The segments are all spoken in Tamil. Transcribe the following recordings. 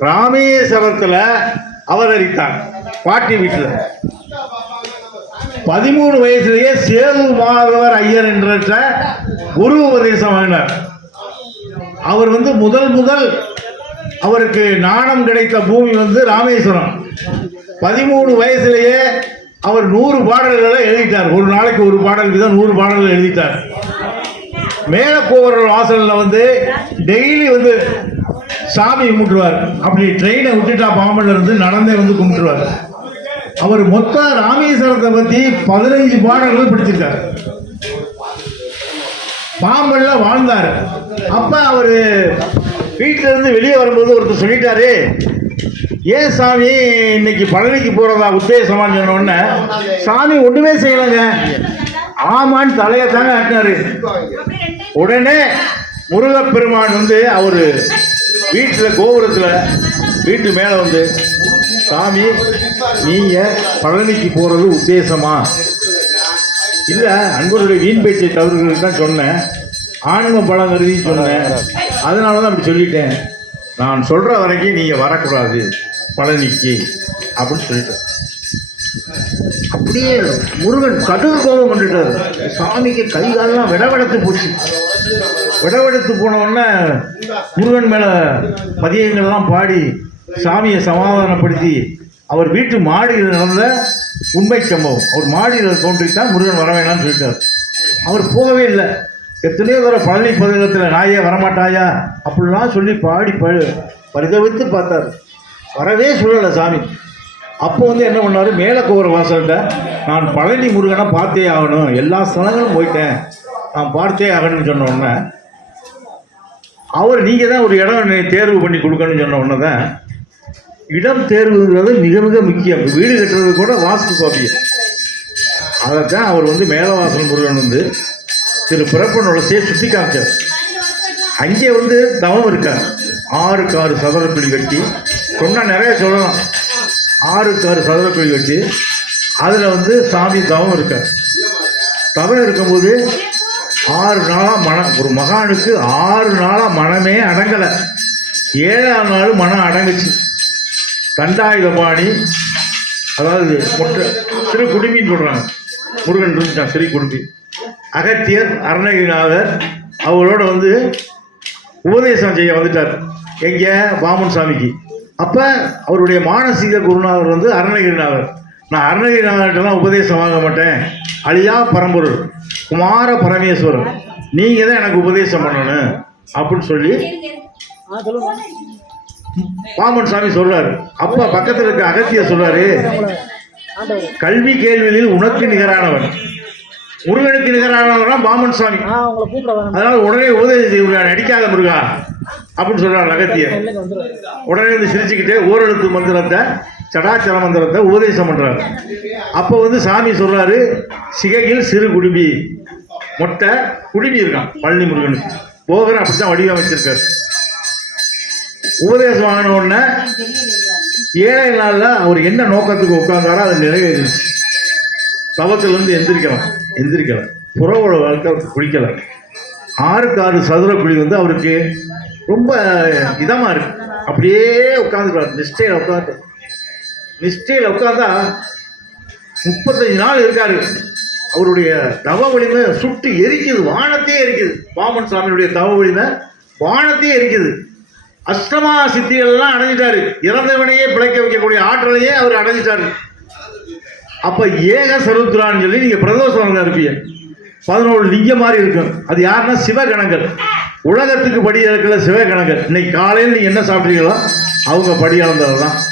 ராமேஸ்வரத்துல அவதரித்தார் பாட்டி வீட்டுல. பதிமூணு வயசுலயே சேது மாதவர் ஐயர் என்ற குரு உபதேசம் வாங்கினார். அவர் வந்து முதல் முதல் அவருக்கு நாணம் கிடைத்த பூமி வந்து ராமேஸ்வரம். பதிமூணு வயசுலயே அவர் நூறு பாடல்களை எழுதிட்டார். ஒரு நாளைக்கு ஒரு பாடலுக்கு தான் நூறு பாடல்கள் எழுதிட்டார். மேல போகிற வந்து டெய்லி வந்து சாமி கும்பிட்டுருவார். அப்படி ட்ரெயினை விட்டுட்டா பாம்பன்ல இருந்து நடந்தே வந்து கும்பிட்டுருவார். அவர் மொத்த ராமேஸ்வரத்தை பத்தி பதினைஞ்சு பாடல்கள் பிடிச்சிருக்கார். பாம்பன்ல வாழ்ந்தார். அப்ப அவரு வீட்டுல இருந்து வெளியே வரும்போது ஒருத்தர் சொல்லிட்டாரு ஏன் சாமி இன்னைக்கு பழனிக்கு போறதா உத்தேசமான்னு சொன்ன சாமி ஒண்ணுமே செய்யலைங்க. ஆமான்னு தலையை தாங்க ஆட்டினாரு. உடனே முருகப்பெருமான் வந்து அவர் வீட்டில் கோபுரத்தில் வீட்டு மேலே வந்து சாமி நீங்கள் பழனிக்கு போகிறது உத்தேசமா? இல்லை அன்பருடைய வீண் பேச்சை தவறுகள் தான் சொன்னேன். ஆணவ பழம் கருதி சொன்னேன். அதனால தான் அப்படி சொல்லிட்டேன். நான் சொல்கிற வரைக்கும் நீங்கள் வரக்கூடாது பழனிக்கு அப்படின்னு சொல்லிட்டேன். அப்படியே முருகன் கடுகு கோபம் பண்ணிட்டாரு சாமிக்கு கை காலெல்லாம் விடவெடுத்து போச்சு. விடவெடுத்து போனவுடனே முருகன் மேலே பதியங்கள்லாம் பாடி சாமியை சமாதானப்படுத்தி அவர் வீட்டு மாடியில் நடந்த உண்மை சம்பவம். அவர் மாடியில் தோன்றித்தான் முருகன் வர வேணாம்னு சொல்லிட்டார். அவர் போகவே இல்லை. எத்தனையோ தடவை பழனி பதிகத்தில் நாயே வரமாட்டாயா அப்படிலாம் சொல்லி பாடி ப பரிதவித்து பார்த்தார். வரவே சொல்லலை சாமி. அப்போ வந்து என்ன பண்ணார்? மேலே கோவர வாசல்கிட்ட நான் பழனி முருகனை பார்த்தே ஆகணும். எல்லா ஸ்தலங்களும் போயிட்டேன். நான் பார்த்தே ஆகணும்னு சொன்ன உடனே அவர் நீங்கள் தான் ஒரு இடம் என்னை தேர்வு பண்ணி கொடுக்கணும்னு சொன்ன உடனே தான் இடம் தேர்வுங்கிறது மிக மிக முக்கியம். வீடு கட்டுறது கூட வாஸ்து காப்பியம் அதைத்தான் அவர் வந்து மேலவாசல் முருகன் வந்து திரு பிறப்பனோடசையை சுற்றி காமிச்சார். அங்கே வந்து தவம் இருக்கார். ஆறுக்கு ஆறு சதுரக்குழி கட்டி சொன்னால் நிறைய சொல்லலாம். ஆறுக்கு ஆறு சதுரக்குழி கட்டி அதில் வந்து சாமி தவம் இருக்கார். தவம் இருக்கும்போது ஆறு நாளாக மனம் ஒரு மகானுக்கு ஆறு நாளாக மனமே அடங்கலை. ஏழாம் நாள் மனம் அடங்குச்சு. தண்டாயுதபாணி அதாவது மொட்டை சிறு குடுமின்னு சொல்கிறாங்க முருகன் இருந்துட்டான் சிறு குடுமி அகத்தியர் அருணகிரிநாதர் அவரோட வந்து உபதேசம் செய்ய வந்துட்டார். எங்கே? பாமன் சாமிக்கு. அப்போ அவருடைய மானசீக குருநாதர் வந்து அருணகிரிநாதர். நான் அருணகிரிநாதர்கிட்டலாம் உபதேசம் வாங்க மாட்டேன். அழியா பரம்பொருள். குமார பரமேஸ்வரர் நீங்கள் தான் எனக்கு உபதேசம் பண்ணணும் அப்படின்னு சொல்லி வாமன் சாமி சொல்றாரு. அப்பா பக்கத்தில் இருக்க அகத்தியர் சொல்றாரு கல்வி கேள்வியில் உனக்கு நிகரானவன். முருகனுக்கு நிகரானவன் பாமன் சாமி. அதனால உடனே உதவி செய்ய நடிக்காத முருகா அப்படின்னு சொல்றாரு அகத்தியர். வந்துடுறேன் உடனே வந்து சிரிச்சுக்கிட்டே ஓரெழுத்து மந்திரத்தை சடாச்சர மந்திரத்தை உபதேசம் பண்றாரு. அப்போ வந்து சாமி சொல்றாரு சிகையில் சிறு குடுமி மொட்டை குடுமி இருக்கான் பழனி முருகனுக்கு போகர் அப்படித்தான் வடிவமைச்சிருக்காரு உபதேசம் வாங்கின உடனே ஏழை நாளில் அவர் என்ன நோக்கத்துக்கு உட்கார்ந்தாரோ அது நிறைவேறிச்சு தவத்திலிருந்து எந்திரிக்கலாம் எந்திரிக்கல புறவோட வாழ்க்கை அவருக்கு ஆறுக்கு ஆறு சதுர குழி வந்து அவருக்கு ரொம்ப இதமாக இருக்கு. அப்படியே உட்காந்துக்கிறார் நிஷ்டையில் உட்காந்து நிஷ்டையில் உட்காந்தா முப்பத்தஞ்சு நாள் இருக்காரு. அவருடைய தவ வலிமை சுட்டு எரிக்குது. வானத்தையே எரிக்குது. பாமன் சாமியுடைய தவ வலிமை வானத்தையே எரிக்குது. அஷ்டமா சித்திகள்லாம் அடைஞ்சிட்டாரு. இறந்தவனையே பிழைக்க வைக்கக்கூடிய ஆற்றலையே அவர் அடைஞ்சிட்டாரு. அப்ப ஏக சருத்ரான்னு சொல்லி நீங்க பிரதோஷம் இருப்பீங்க. பதினோரு லிங்கம் மாதிரி இருக்கும். அது யாருன்னா சிவகணங்கள். உலகத்துக்கு படி இருக்கிற சிவகணங்கள். இன்னைக்கு காலையில் நீங்க என்ன சாப்பிட்றீங்களோ அவங்க படி அளந்தவர் தான்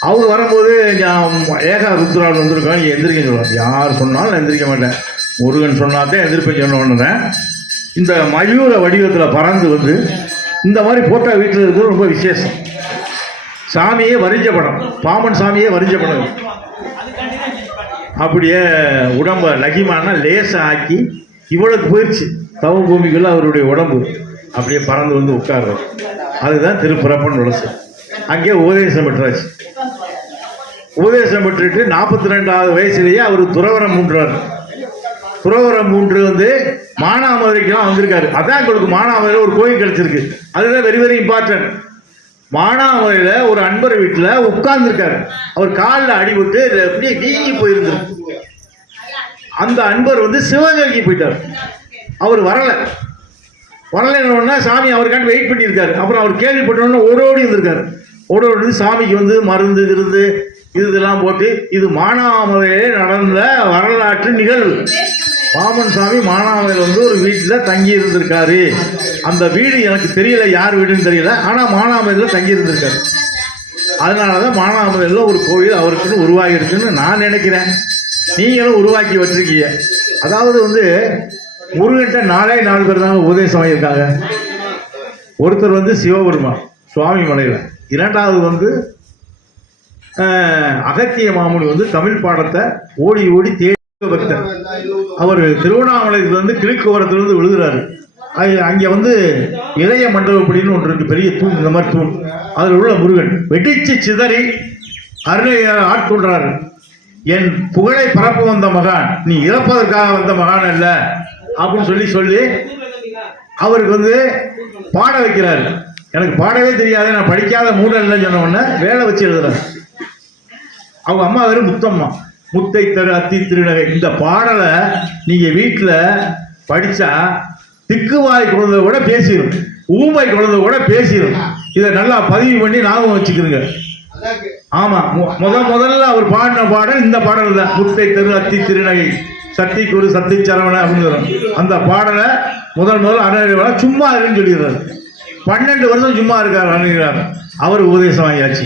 அவங்க வரும்போது ஏகா ருத்ரான் வந்திருக்கோம் நீ எந்திரிக்க சொல்லுவாங்க யார் சொன்னாலும் நான் எந்திரிக்க மாட்டேன். முருகன் சொன்னாதான் எந்திரிப்பேன் சொன்ன உடனே இந்த மயூர வடிவத்தில் பறந்து வந்து இந்த மாதிரி போட்டோ வீட்டில் இருக்கிறது ரொம்ப விசேஷம். சாமியே வரிஞ்ச படம். பாமன் சாமியே வரிஞ்ச படம் அப்படியே உடம்ப லகிமான லேசாக ஆக்கி இவ்வளவுக்கு போயிடுச்சு தவ பூமிக்குள்ள அவருடைய உடம்பு. அப்படியே பறந்து வந்து உட்கார்றாரு அதுதான் திருப்பிறப்பன் உலசு அங்கே உபதேசம் பெற்றாச்சு. உபதேசம் பெற்றுட்டு நாற்பத்தி ரெண்டாவது வயசுலேயே அவர் துறவரம் மூன்றார். துறவரம் மூன்று வந்து மானாமதுரைக்கெல்லாம் வந்திருக்காரு. அதான் உங்களுக்கு மானாமதுரை ஒரு கோயில் கிடைச்சிருக்கு. அதுதான் வெரி வெரி இம்பார்ட்டன்ட் மானாமதுரையில் ஒரு அன்பர் வீட்டில் உட்கார்ந்துருக்காரு. அவர் காலில் அடிபட்டு அப்படியே நீங்கி போயிருந்தார் அந்த அன்பர் வந்து சிவகங்கைக்கு போயிட்டார். அவர் வரலை. வரலைன்னா சாமி அவருக்காண்டி வெயிட் பண்ணியிருக்காரு. அப்புறம் அவர் கேள்விப்பட்டோன்னு ஓடோடி இருந்திருக்காரு. ஓடோடி சாமிக்கு வந்து மருந்து இருந்து இதெல்லாம் போட்டு இது மானாமலையிலே நடந்த வரலாற்று நிகழ்வு. பாமன் சாமி மானாமலையில் வந்து ஒரு வீட்டில் தங்கி இருந்திருக்காரு. அந்த வீடு எனக்கு தெரியல யார் வீடுன்னு தெரியல. ஆனால் மானாமலையில் தங்கி இருந்திருக்காரு. அதனால தான் மானாமலையில் ஒரு கோயில் அவருக்குன்னு உருவாகிருக்குன்னு நான் நினைக்கிறேன். நீங்களும் உருவாக்கி வச்சிருக்கீங்க. அதாவது வந்து முருகன்ட்ட நாலே நாலு பேர் தாங்க உபதேசம் ஆகியிருக்காங்க. ஒருத்தர் வந்து சிவபெருமான் சுவாமி மலையில். இரண்டாவது வந்து அகத்திய மாமுனி வந்து தமிழ் பாடத்தை ஓடி ஓடி தேடி பக்தர் அவர் திருவண்ணாமலையிலிருந்து கிழக்குவரத்துலேருந்து விழுகிறாரு. அது அங்கே வந்து இளைய மண்டபப்படின்னு ஒன்று இருக்கு பெரிய தூண் இந்த மாதிரி தூண். அதில் உள்ள முருகன். வெடிச்சு சிதறி அருளை ஆட்கொள்றாரு. என் புகழை பரப்ப வந்த மகான் நீ இறப்பதற்காக வந்த மகான் அல்ல அப்படின்னு சொல்லி சொல்லி அவருக்கு வந்து பாட வைக்கிறாரு. எனக்கு பாடவே தெரியாது நான் படிக்காத மூடல்ல இல்லைன்னு சொன்ன உடனே வேலை வச்சு எழுதுறாரு. அவங்க அம்மா வேறு முத்தம்மா. முத்தை தரு அத்தி திருநகை. இந்த பாடலை நீங்கள் வீட்டில் படித்தா திக்குவாய் குழந்தை கூட பேசிடும் ஊமை குழந்தை கூட பேசிடும் இதை நல்லா பதிவு பண்ணி ஞாபகம் வச்சுக்கிறோங்க ஆமா முத முதல்ல அவர் பாடின பாடல் இந்த பாடல் தான். முத்தை தரு அத்தி திருநகை. சக்தி குரு சக்தி சரவண அப்படின்னு அந்த பாடலை முதல் முதல் அருணகிரி சும்மா இருக்குன்னு சொல்லிடுறாரு. பன்னெண்டு வருஷம் சும்மா இருக்கார் அருணகிரிநாதர் அவர் உபதேசம் ஆகியாச்சு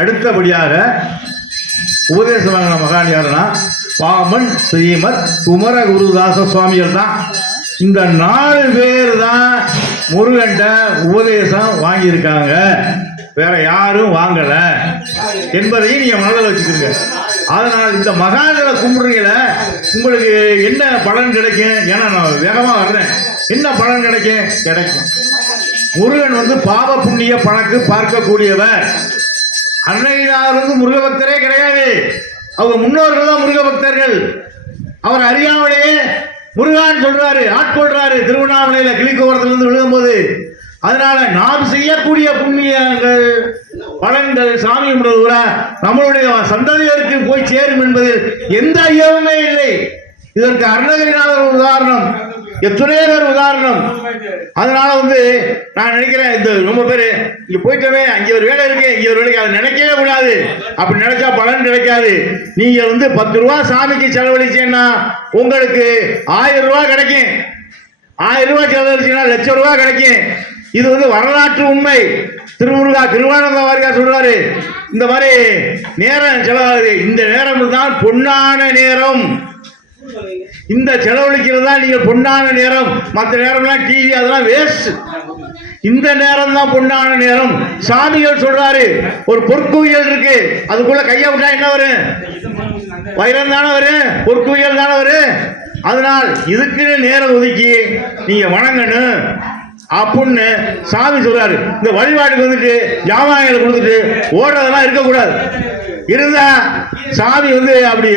அடுத்தபடியாக உபதேசம் வாங்கின மகான் யாருன்னா பாமன் ஸ்ரீமத் குமர குருதாச சுவாமிகள் தான். இந்த நாலு பேர் தான் முருகன்ட்ட உபதேசம் வாங்கியிருக்காங்க. வேற யாரும் வாங்கல. என்பதையும் நீங்க மனதில் வச்சுக்கோங்க. அதனால் இந்த மகான்களை கும்பிடுறீங்கள உங்களுக்கு என்ன பலன் கிடைக்கும்? ஏன்னா நான் வேகமாக வர்றேன். என்ன பலன் கிடைக்கும்? கிடைக்கும். முருகன் வந்து பாவ புண்ணிய பணக்கு பார்க்கக்கூடியவர். அன்னையார் வந்து முருக பக்தரே கிடையாது. அவங்க முன்னோர்கள் தான் முருக பக்தர்கள் அவர் அறியாமலேயே முருகான் சொல்றாரு ஆட்கொள்றாரு திருவண்ணாமலையில கிளிக்கோரத்துல இருந்து விழுகும்போது. அதனால நாம் செய்யக்கூடிய புண்ணியங்கள் பலன்கள் சாமி கும்பிடுவதா நம்மளுடைய சந்ததியருக்கு போய் சேரும் என்பதில் எந்த ஐயமுமே இல்லை. இதற்கு அருணகிரிநாதர் உதாரணம். எத்தனையோ பேர் உதாரணம். அதனால வந்து நான் நினைக்கிறேன் இந்த ரொம்ப பேர் இங்க போயிட்டவே அங்க ஒரு வேலை இருக்கு இங்க ஒரு வேலைக்கு. அதை நினைக்கவே கூடாது. அப்படி நினைச்சா பலன் கிடைக்காது. நீங்க வந்து பத்து ரூபா சாமிக்கு செலவழிச்சீங்கன்னா உங்களுக்கு ஆயிரம் ரூபாய் கிடைக்கும். ஆயிரம் ரூபாய் செலவழிச்சீங்கன்னா லட்சம் ரூபாய் கிடைக்கும். இது வந்து வரலாற்று உண்மை. திருமுருகா திருவானந்த வாரியார் சொல்றாரு. இந்த மாதிரி நேரம் செலவாகுது. இந்த நேரம் தான் பொன்னான நேரம். இந்த செலவழிக்கிறது தான் நீங்க பொன்னான நேரம். மற்ற நேரம்லாம் டிவி அதெல்லாம் வேஸ்ட் இந்த நேரம் தான் பொண்ணான நேரம். சாமிகள் சொல்றாரு ஒரு பொற்குவியல் இருக்கு. அதுக்குள்ள கையை விட்டா என்ன வரும்? வைரம் தானே வரும். பொற்குவியல் தானே வரும். அதனால் இதுக்குன்னு நேரம் ஒதுக்கி நீங்க வணங்கணும். அப்படின்னு சாமி சொல்றாரு இந்த வழிபாட்டுக்கு வந்துட்டு ஜாமான்களை கொடுத்துட்டு ஓடுறதெல்லாம் இருக்கக்கூடாது. இருந்தா சாமி வந்து அப்படி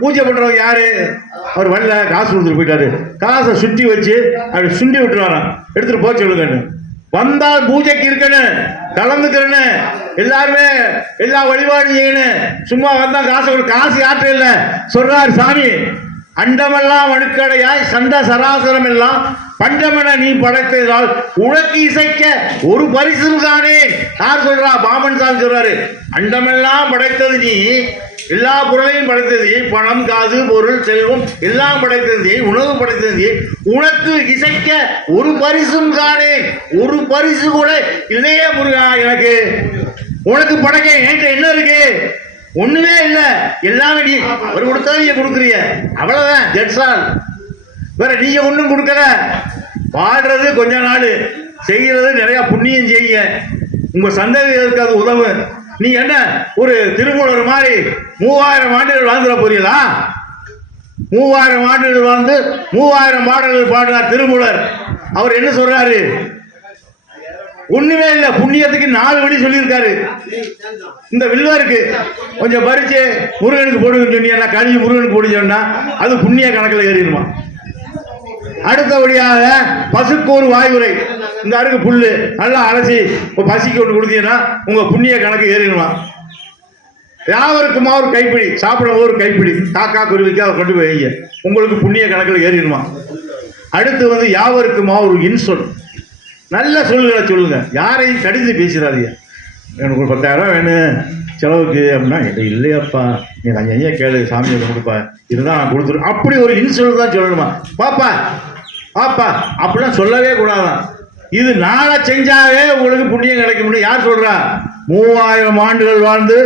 பூஜை பண்றவங்க யாரு? அவர் வழியில காசு கொடுத்துட்டு போயிட்டாரு. காசை சுற்றி வச்சு அப்படி சுண்டி விட்டுருவாராம் எடுத்துட்டு போக சொல்லுங்கன்னு. வந்தால் பூஜைக்கு இருக்கணும் கலந்துக்கிறேன்னு எல்லாருமே எல்லா வழிபாடு செய்யணும். சும்மா வந்தா காசு கொடு- காசு யாற்றம் இல்லை? சொல்றாரு சாமி. அண்டமெல்லாம் அணுக்கடையாய் சண்ட சராசரம் எல்லாம் பண்டமென நீ படைத்ததால் உனக்கு இசைக்க ஒரு பரிசும் தானே யார் சொல்றா? பாமன் சாமி சொல்றாரு. அண்டமெல்லாம் படைத்தது நீ எல்லா பொருளையும் படைத்தது நீ பணம் காது பொருள் செல்வம் எல்லாம் படைத்தது நீ உணவு படைத்தது நீ உனக்கு இசைக்க ஒரு பரிசும் தானே ஒரு பரிசு கூட இல்லையே முருகா எனக்கு. உனக்கு படைக்க என்கிட்ட என்ன இருக்கு? ஒண்ணுமே இல்ல. எல்லாமே நீ அவர் கொடுத்தா நீங்க கொடுக்குறீங்க அவ்வளவுதான் ஜெட்ஸால் ஆல் வேற நீங்க ஒண்ணும் கொடுக்கல. பாடுறது கொஞ்ச நாள். செய்கிறது நிறைய புண்ணியம் செய்யுங்க. உங்க சந்ததிகளுக்கு அது உதவு? நீ என்ன ஒரு திருமூலர் மாதிரி மூவாயிரம் ஆண்டுகள் வாழ்ந்துட போறீங்களா? மூவாயிரம் ஆண்டுகள் வாழ்ந்து மூவாயிரம் பாடல்கள் பாடினார் திருமூலர். அவர் என்ன சொல்றாரு? ஒண்ணுமே இல்ல. புண்ணியத்துக்கு நாலு வழி சொல்லியிருக்காரு. இந்த வில்வா இருக்கு. கொஞ்சம் பறிச்சு முருகனுக்கு போடுங்கன்னு சொன்னீங்கன்னா கழுவி முருகனுக்கு போடுன்னு அது புண்ணிய கணக்கில் ஏறிடுமா? அடுத்தபடியாக பசுக்கூறு வாய்வுரை. இந்த அருக்கு புல்லு. நல்லா அலசி இப்போ பசிக்கு ஒன்று கொடுத்தீங்கன்னா உங்கள் புண்ணிய கணக்கு ஏறிடுமா? யாவருக்குமா ஒரு கைப்பிடி? சாப்பிட ஒரு கைப்பிடி. காக்கா குருவிக்கு அதை கொண்டு போய் வைங்க. உங்களுக்கு புண்ணிய கணக்கில் ஏறிடுமா? அடுத்து வந்து யாவருக்குமா ஒரு இன்சொல். நல்ல சொல்களை சொல்லுங்க. யாரையும் கடிந்து பேசிடாதீங்க. எனக்கு ஒரு பத்தாயிரம் வேணும். செலவுக்கு அப்படின்னா இல்லை இல்லையாப்பா. நீ நான் ஐயா கேளு. சாமி கொடுப்பா இதுதான் நான் கொடுத்துரு. அப்படி ஒரு இன்சூரன்ஸ் தான் சொல்லணுமா? பாப்பா பாப்பா. அப்படிலாம் சொல்லவே கூடாதான். இது நாளை செஞ்சாவே உங்களுக்கு புண்ணியம் கிடைக்க முடியும் யார் சொல்றா? மூவாயிரம் ஆண்டுகள் வாழ்ந்து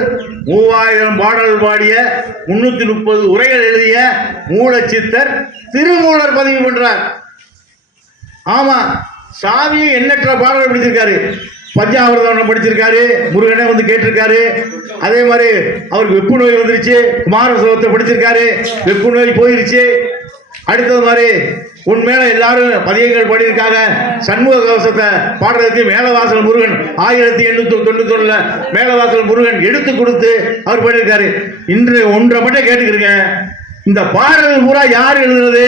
மூவாயிரம் பாடல்கள் பாடிய முன்னூத்தி முப்பது உரைகள் எழுதிய மூலச்சித்தர் திருமூலர் பதிவு பண்றார். ஆமா சாமியை எண்ணற்ற பாடல்கள் படிச்சிருக்காரு. பஞ்சாமிரதம் படிச்சிருக்காரு. முருகனே வந்து கேட்டிருக்காரு. அதே மாதிரி அவருக்கு வெப்பு நோய் வந்துருச்சு. குமாரசோகத்தை படிச்சிருக்காரு. வெப்பு நோய் போயிருச்சு. அடுத்தது மாதிரி உன் மேல எல்லாரும் பதியங்கள் பாடியிருக்காங்க. சண்முக கவசத்தை பாடுறதுக்கு மேலவாசல் முருகன் ஆயிரத்தி எண்ணூத்தி தொண்ணூத்தி ஒண்ணுல மேலவாசல் முருகன் எடுத்து கொடுத்து அவர் பாடியிருக்காரு. இன்று ஒன்றை மட்டும் கேட்டுக்கிறீங்க இந்த பாடல் பூரா யார் எழுதுறது?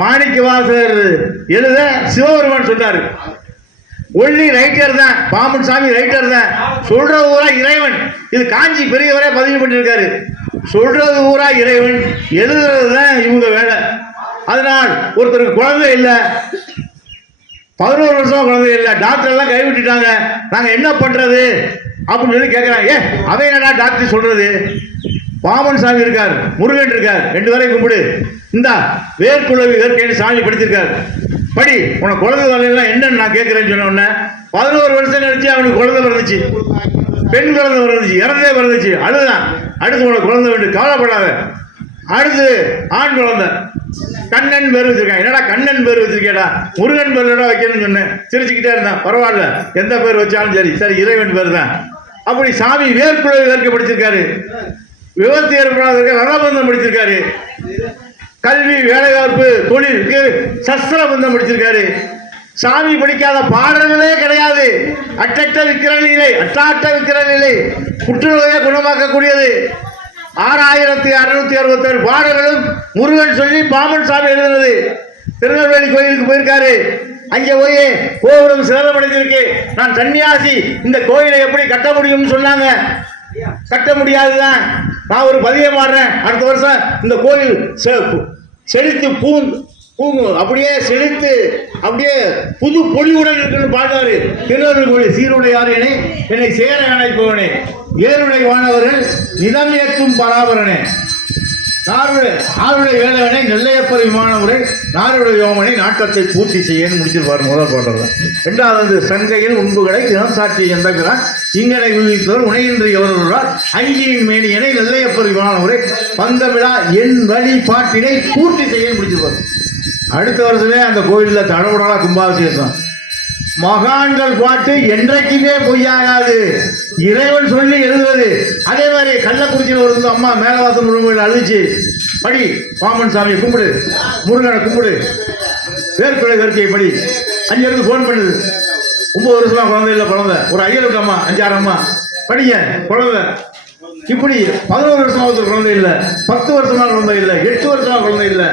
மாணிக்க வாசகர் எழுத சிவபெருமான் சொன்னாரு. ஒல்லி ரைட்டர் தான் பாம்பன் சாமி ரைட்டர் தான். சொல்றது பூரா இறைவன். இது காஞ்சி பெரியவரே பதிவு பண்ணியிருக்காரு சொல்றது பூரா இறைவன் எழுதுறது தான் இவங்க வேலை. அதனால் ஒருத்தருக்கு குழந்தை இல்லை. பதினோரு வருஷம் குழந்தை இல்லை. டாக்டர் எல்லாம் கைவிட்டுட்டாங்க நாங்கள் என்ன பண்ணுறது அப்படின்னு சொல்லி கேட்குறாங்க ஏ அவன் என்னடா டாக்டர் சொல்கிறது பாமன் சாமி இருக்கார் முருகன் இருக்கார். ரெண்டு பேரையும் கும்பிடு. இந்தா வேர்க்குழவி வேர்க்கைன்னு சாமி படித்திருக்கார் படி உனக்கு குழந்தை வரலாம் என்னன்னு நான் கேட்குறேன்னு சொன்ன உடனே பதினோரு வருஷம் கழிச்சு அவனுக்கு குழந்தை பிறந்துச்சு. பெண் குழந்தை பிறந்துச்சு இறந்தே பிறந்துச்சு. அதுதான் அடுத்து உனக்கு குழந்தை வேண்டும் கவலைப்படாத. அடுத்து ஆண் குழந்தை. கண்ணன் பேர் வச்சிருக்கான். என்னடா கண்ணன் பேர் வச்சிருக்கேடா? முருகன் பேர்லடா வைக்கணும்னு சொன்னேன். சிரிச்சுக்கிட்டே இருந்தான். பரவாயில்ல. எந்த பேர் வச்சாலும் சரி. சரி இறைவன் பேர் தான் அப்படி சாமி வேர்க்குழவை வேர்க்க படிச்சிருக்காரு. விபத்து ஏற்படாதற்கு ரதபந்தம் படிச்சிருக்காரு கல்வி வேலைவாய்ப்பு தொழிலுக்கு சஸ்திரபந்தம் படிச்சிருக்காரு சாமி படிக்காத பாடல்களே கிடையாது. அட்டட்ட விக்கிர நிலை அட்டாட்ட விக்கிர நிலை புற்றுநோயை குணமாக்கக்கூடியது. ஆறாயிரத்தி அறுநூத்தி அறுபத்தேழு பாடல்களும் முருகன் சொல்லி பாமன் சாமி எழுதுனது. திருநெல்வேலி கோயிலுக்கு போயிருக்காரு. அங்கே போய் கோபுரம் சேதமடைஞ்சிருக்கு நான் சன்னியாசி இந்த கோயிலை எப்படி கட்ட முடியும்னு சொன்னாங்க. கட்ட முடியாதுதான். நான் ஒரு பதியம் பாடுறேன் அடுத்த வருஷம் இந்த கோயில் செ- செழித்து பூந்து பூங்கும். அப்படியே செழித்து அப்படியே புது பொலிவுடன் இருக்குன்னு பாடுவாரு திருநெல்வேலி கோயில் சீருடையாரேனே என்னை சேர அணைப்பவனே. ஏருடை வானவர்கள் நிதம் ஏற்றும் பராபரனே. நாருடைய ஆருடைய வேலைவனை நெல்லையப்பர் விமானமுறை நாருடைய யோமனை நாட்டத்தை பூர்த்தி செய்யன்னு முடிச்சிருப்பார் முதல் போடுறது ரெண்டாவது வந்து சங்கையில் உண்புகளை தினம் சாட்சி எந்தகிறான்? இங்கனை விழித்தவர் உணையின்றி எவருள்ளார் அங்கியின் மேனியனை நெல்லையப்பர் விமானமுறை பந்தவிழா என் வழி பாட்டினை பூர்த்தி செய்ய முடிச்சிருப்பார் அடுத்த வருஷமே அந்த கோயிலில் தடபுடலா கும்பாபிஷேகம் மகான்கள் பாட்டு என்றைக்குமே பொய்யாகாது. இறைவன் சொல்லி எழுதுவது. அதே மாதிரி கள்ளக்குறிச்சியில் ஒரு அம்மா மேலவாசம் முருகன் அழுதுச்சு. படி பாம்பன் சாமியை கும்பிடு. முருகனை கும்பிடு. வேர்க்குழை வேர்க்கையை படி. அங்கிருந்து ஃபோன் பண்ணுது. ஒன்பது வருஷமா குழந்தை இல்லை குழந்தை. ஒரு ஐயருக்கு அம்மா அஞ்சாறு அம்மா. படிங்க குழந்தை. இப்படி பதினோரு வருஷமா ஒருத்தர் குழந்தை இல்லை பத்து வருஷமா குழந்தை இல்லை எட்டு வருஷமா குழந்தை இல்லை.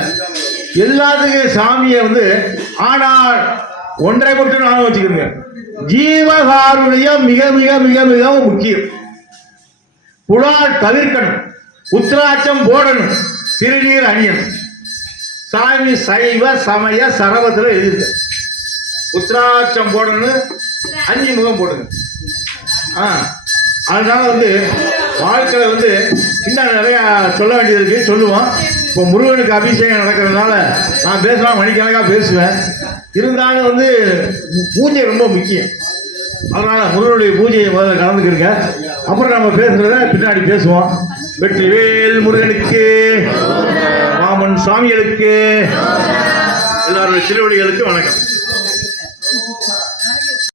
எல்லாத்துக்கும் சாமியை வந்து ஆனால் ஒன்றரை மட்டும் ஞாபகம் வச்சுக்கோங்க ஜீவகாருண்யம் மிக மிக மிக மிக முக்கியம். புலால் தவிர்க்கணும். உத்திராட்சம் போடணும். திருநீர் அணியணும். சாமி சைவ சமய சரவத்தில் எழுதிருக்கு உத்திராட்சம் போடணும் அஞ்சு முகம் போடுங்க. ஆ அதனால வந்து வாழ்க்கையில் வந்து இன்னும் நிறையா சொல்ல வேண்டியது இருக்கு. சொல்லுவோம். இப்போ முருகனுக்கு அபிஷேகம் நடக்கிறதுனால நான் பேசலாம். மணிக்கணக்காக பேசுவேன். இருந்தாலும் வந்து பூஜை ரொம்ப முக்கியம். அதனால் முருகனுடைய பூஜையை முதல்ல கலந்துக்கிருங்க. அப்புறம் நம்ம பேசுறத பின்னாடி பேசுவோம். வெற்றிவேல் முருகனுக்கு மாமன் சாமிகளுக்கு எல்லாருடைய திருவடிகளுக்கு வணக்கம்.